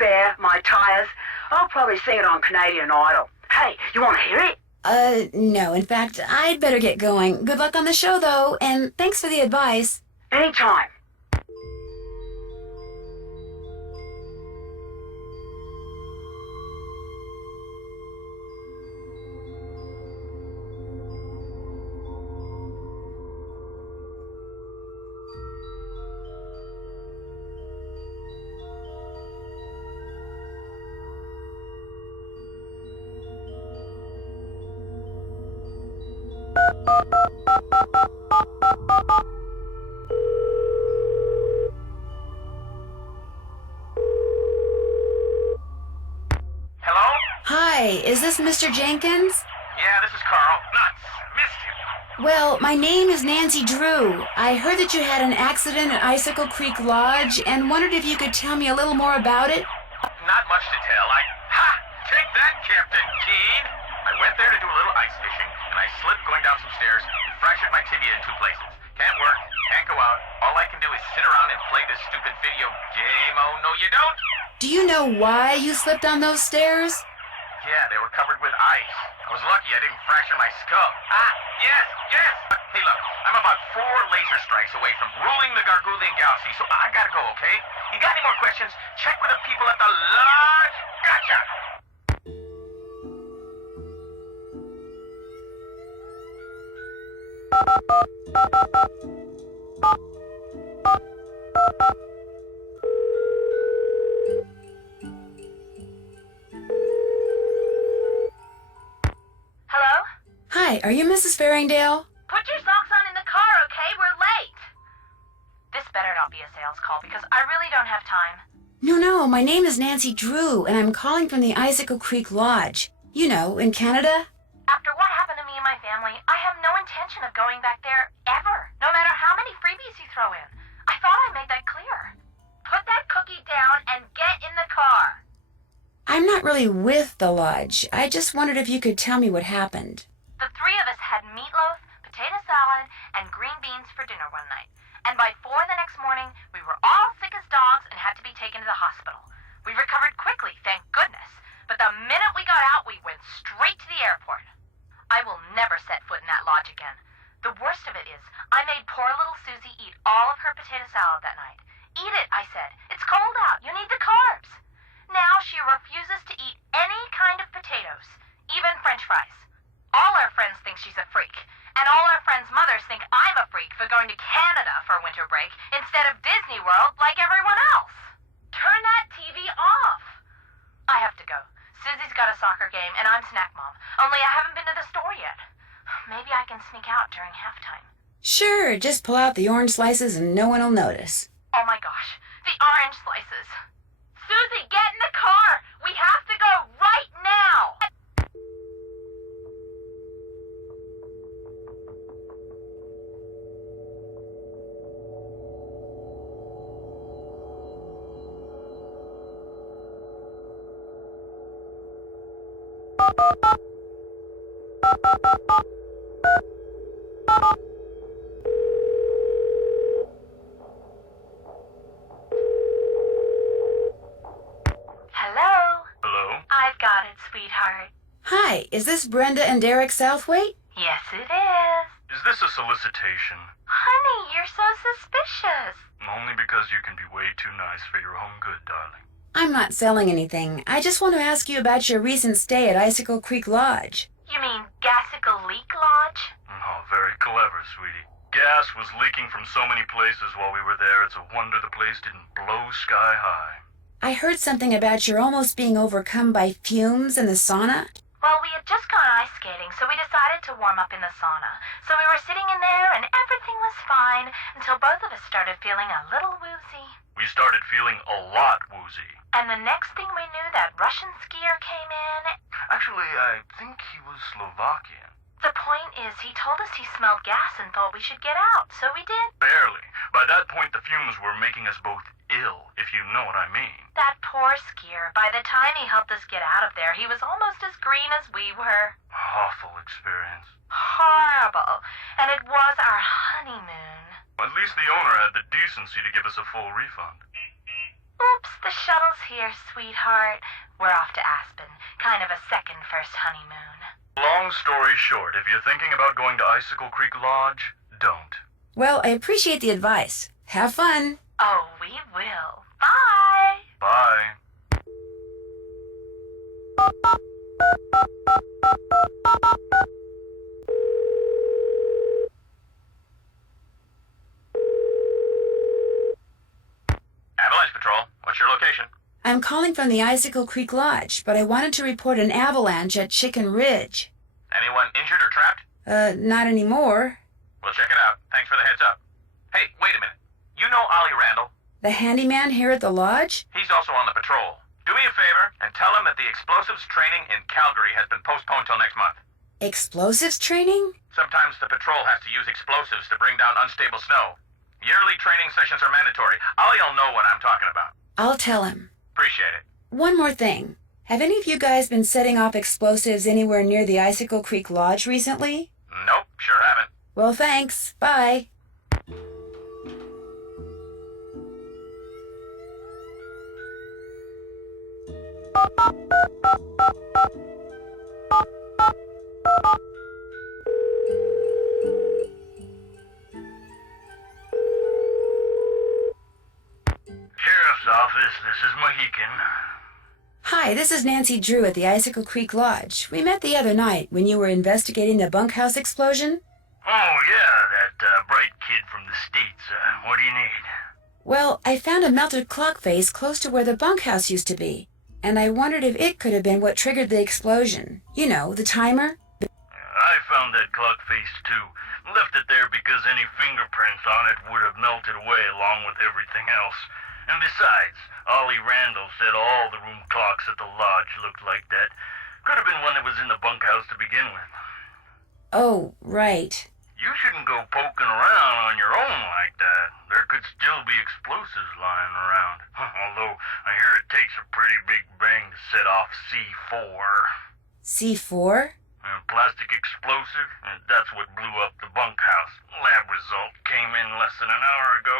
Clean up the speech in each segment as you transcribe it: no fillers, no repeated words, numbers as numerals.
spare my tyres. I'll probably sing it on Canadian Idol. Hey, you want to hear it? No. In fact, I'd better get going. Good luck on the show, though, and thanks for the advice. Anytime. Hello? Hi, is this Mr. Jenkins? Yeah, this is Carl. Nuts. Missed you. Well, my name is Nancy Drew. I heard that you had an accident at Icicle Creek Lodge and wondered if you could tell me a little more about it. Not much to tell. Take that, Captain Keen. I went there to do a little ice fishing, and I slipped going down some stairs and fractured my tibia in 2 places. Can't work, can't go out. All I can do is sit around and play this stupid video game. Oh, no, you don't? Do you know why you slipped on those stairs? Yeah, they were covered with ice. I was lucky I didn't fracture my skull. Yes. Hey, look, I'm about 4 laser strikes away from ruling the Gargoulian Galaxy, so I gotta go, okay? You got any more questions? Check with the people at the lodge. Gotcha! Hello? Hi, are you Mrs. Farringdale? Put your socks on in the car, okay? We're late. This better not be a sales call because I really don't have time. No, my name is Nancy Drew, and I'm calling from the Icicle Creek Lodge. You know, in Canada. After what happened to me and my family, I have no intention of going back there ever, no matter how many freebies you throw in. I thought I made that clear. Put that cookie down and get in the car. I'm not really with the lodge. I just wondered if you could tell me what happened. The 3 of us had meatloaf, potato salad, and green beans for dinner one night. And by 4 the next morning, we were all sick as dogs and had to be taken to the hospital. We recovered quickly, thank goodness. But the minute we got out, we went straight to the airport. I will never set foot in that lodge again. The worst of it is, I made poor little Susie eat all of her potato salad that night. Eat it, I said. It's cold out. You need the carbs. Now she refuses to eat any kind of potatoes, even French fries. All our friends think she's a freak, and all our friends' mothers think I'm a freak for going to Canada for winter break instead of Disney World like everyone else. Turn that TV off. I have to go. Susie's got a soccer game, and I'm snack mom. Only I haven't been to the store yet. Maybe I can sneak out during halftime. Sure, just pull out the orange slices and no one will notice. Oh my gosh, the orange slices. Susie, get in the car! We have to go right now! Hello? Hello? I've got it, sweetheart. Hi, is this Brenda and Derek Southwaite? Yes, it is. Is this a solicitation? Honey, you're so suspicious. Only because you can be way too nice for your own good, darling. I'm not selling anything. I just want to ask you about your recent stay at Icicle Creek Lodge. You mean Gassicle Leak Lodge? Oh, very clever, sweetie. Gas was leaking from so many places while we were there, it's a wonder the place didn't blow sky high. I heard something about your almost being overcome by fumes in the sauna. Well, we had just gone ice skating, so we decided to warm up in the sauna. So we were sitting in there, and everything was fine until both of us started feeling a little woozy. We started feeling a lot woozy. And the next thing we knew, that Russian skier came in. Actually, I think he was Slovakian. The point is, he told us he smelled gas and thought we should get out, so we did. Barely. By that point, the fumes were making us both ill, if you know what I mean. That poor skier. By the time he helped us get out of there, he was almost as green as we were. Awful experience. Horrible. And it was our honeymoon. At least the owner had the decency to give us a full refund. Oops, the shuttle's here, sweetheart. We're off to Aspen. Kind of a second first honeymoon. Long story short, if you're thinking about going to Icicle Creek Lodge, don't. Well, I appreciate the advice. Have fun. Oh, we will. Bye! Bye. Avalanche Patrol, what's your location? I'm calling from the Icicle Creek Lodge, but I wanted to report an avalanche at Chicken Ridge. Anyone injured or trapped? Not anymore. We'll check it out. Thanks for the heads up. Hey, wait a minute. You know Ollie Randall? The handyman here at the lodge? He's also on the patrol. Do me a favor and tell him that the explosives training in Calgary has been postponed till next month. Explosives training? Sometimes the patrol has to use explosives to bring down unstable snow. Yearly training sessions are mandatory. Ollie'll know what I'm talking about. I'll tell him. Appreciate it. One more thing. Have any of you guys been setting off explosives anywhere near the Icicle Creek Lodge recently? Nope, sure haven't. Well, thanks. Bye. Sheriff's office, this is Mohican. Hi, this is Nancy Drew at the Icicle Creek Lodge. We met the other night when you were investigating the bunkhouse explosion. Oh, yeah, that bright kid from the States. What do you need? Well, I found a melted clock face close to where the bunkhouse used to be, and I wondered if it could have been what triggered the explosion. You know, the timer? I found that clock face, too. Left it there because any fingerprints on it would have melted away along with everything else. And besides, Ollie Randall said all the room clocks at the lodge looked like that. Could have been one that was in the bunkhouse to begin with. Oh, right. You shouldn't go poking around on your own like that. There could still be explosives lying around. Although, I hear it takes a pretty big bang to set off C4. C4? A plastic explosive, and that's what blew up the bunkhouse. Lab result came in less than an hour ago.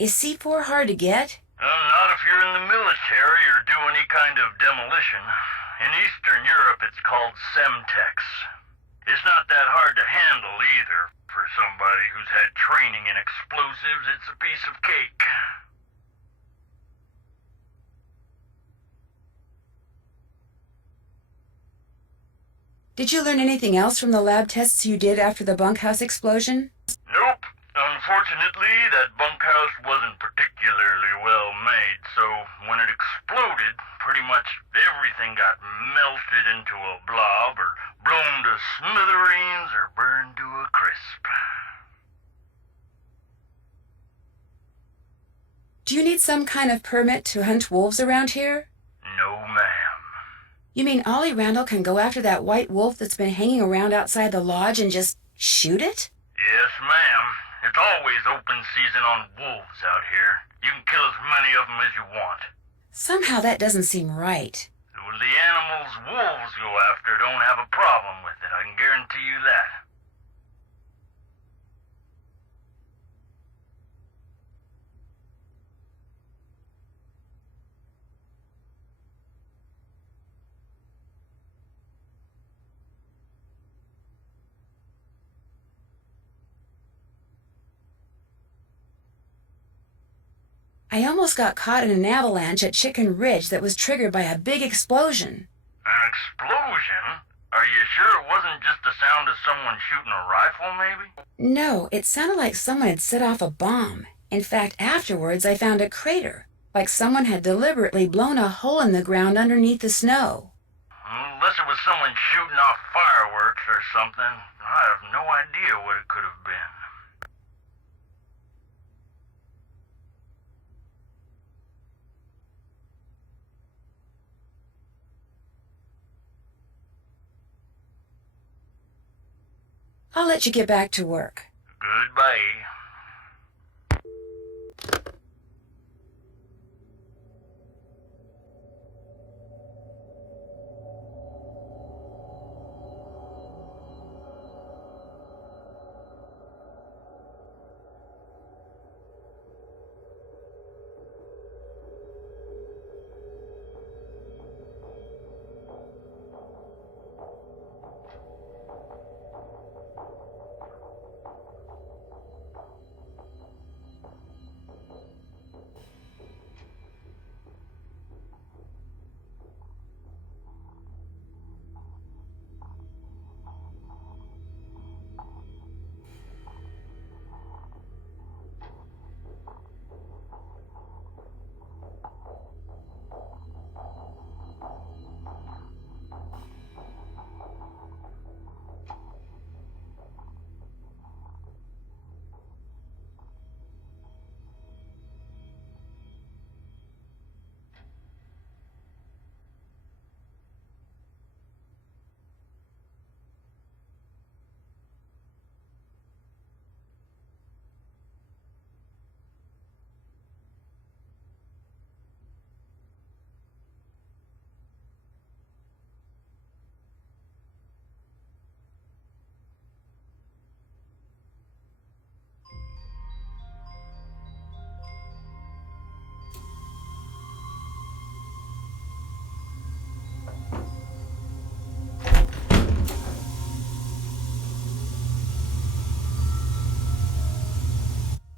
Is C4 hard to get? Not if you're in the military or do any kind of demolition. In Eastern Europe, it's called Semtex. It's not that hard to handle either. For somebody who's had training in explosives, it's a piece of cake. Did you learn anything else from the lab tests you did after the bunkhouse explosion? Nope. Unfortunately, that bunkhouse wasn't particularly well made, so when it exploded, pretty much everything got melted into a blob or blown to smithereens or burned to a crisp. Do you need some kind of permit to hunt wolves around here? No, ma'am. You mean Ollie Randall can go after that white wolf that's been hanging around outside the lodge and just shoot it? Yes, ma'am. It's always open season on wolves out here. You can kill as many of them as you want. Somehow that doesn't seem right. Well, the animals wolves go after don't have a problem with it, I can guarantee you that. I almost got caught in an avalanche at Chicken Ridge that was triggered by a big explosion. An explosion? Are you sure it wasn't just the sound of someone shooting a rifle, maybe? No, it sounded like someone had set off a bomb. In fact, afterwards I found a crater, like someone had deliberately blown a hole in the ground underneath the snow. Unless it was someone shooting off fireworks or something, I have no idea what it could have been. I'll let you get back to work. Goodbye.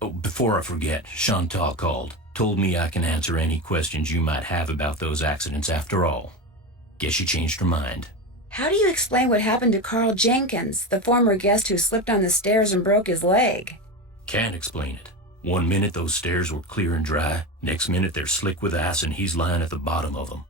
Oh, before I forget, Chantal called. Told me I can answer any questions you might have about those accidents after all. Guess she changed her mind. How do you explain what happened to Carl Jenkins, the former guest who slipped on the stairs and broke his leg? Can't explain it. One minute those stairs were clear and dry, next minute they're slick with ice and he's lying at the bottom of them.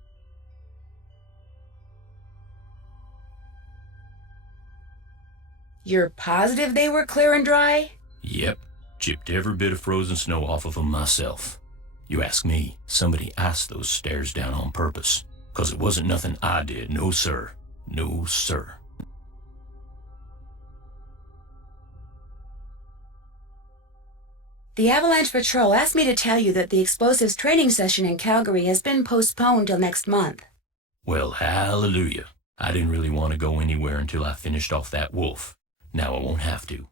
You're positive they were clear and dry? Yep. Chipped every bit of frozen snow off of them myself. You ask me, somebody iced those stairs down on purpose. 'Cause it wasn't nothing I did, no sir. No sir. The Avalanche Patrol asked me to tell you that the explosives training session in Calgary has been postponed till next month. Well, hallelujah. I didn't really want to go anywhere until I finished off that wolf. Now I won't have to.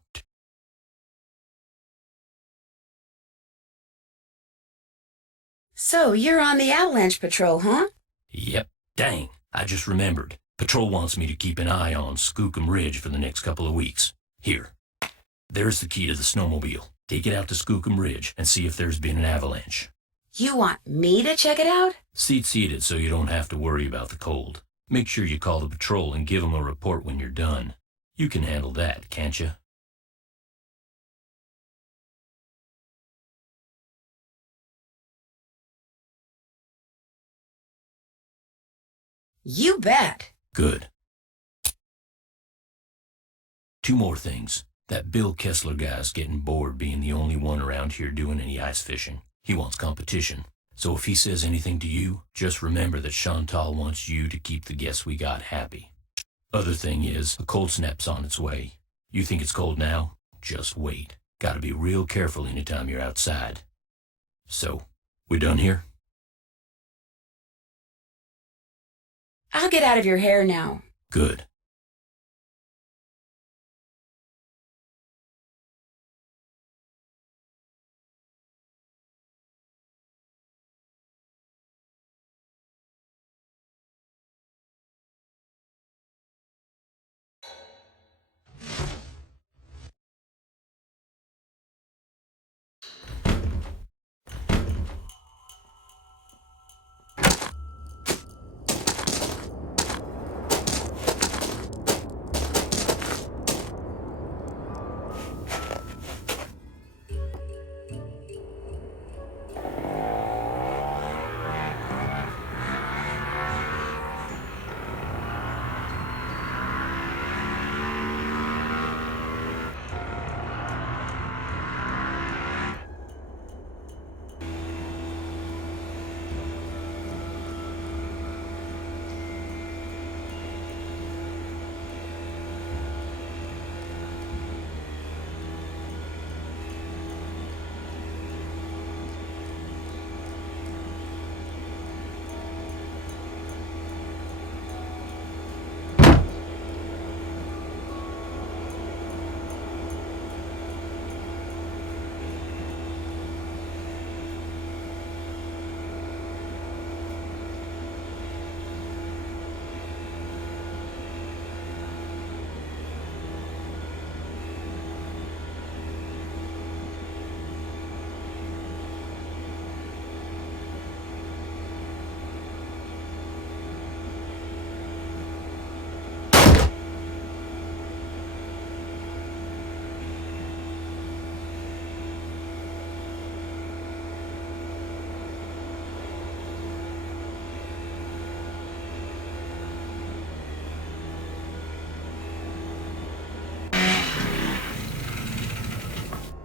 So, you're on the Avalanche Patrol, huh? Yep. Dang, I just remembered. Patrol wants me to keep an eye on Skookum Ridge for the next couple of weeks. Here. There's the key to the snowmobile. Take it out to Skookum Ridge and see if there's been an avalanche. You want me to check it out? Seat it so you don't have to worry about the cold. Make sure you call the patrol and give them a report when you're done. You can handle that, can't you? You bet. Good. Two more things. That Bill Kessler guy's getting bored being the only one around here doing any ice fishing. He wants competition. So if he says anything to you, just remember that Chantal wants you to keep the guests we got happy. Other thing is, a cold snap's on its way. You think it's cold now? Just wait. Gotta be real careful anytime you're outside. So, we done here? I'll get out of your hair now. Good.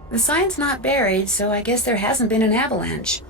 The sign's not buried, so I guess there hasn't been an avalanche.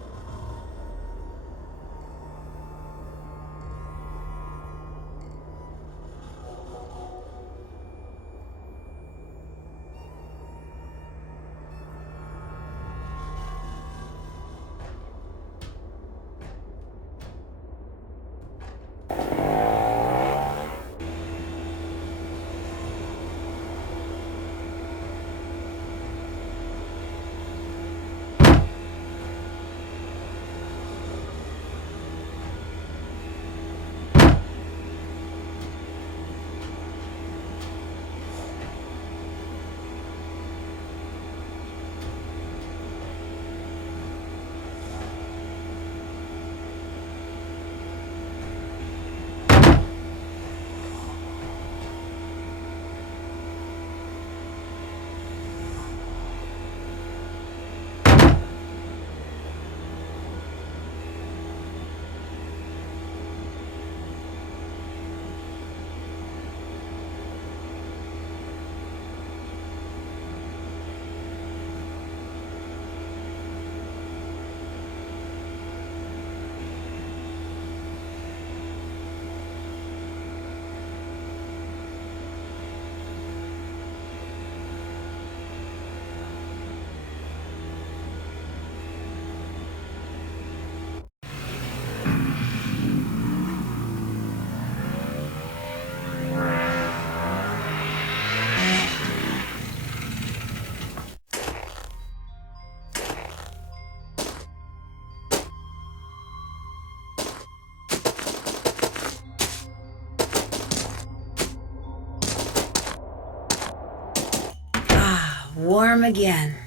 Warm again.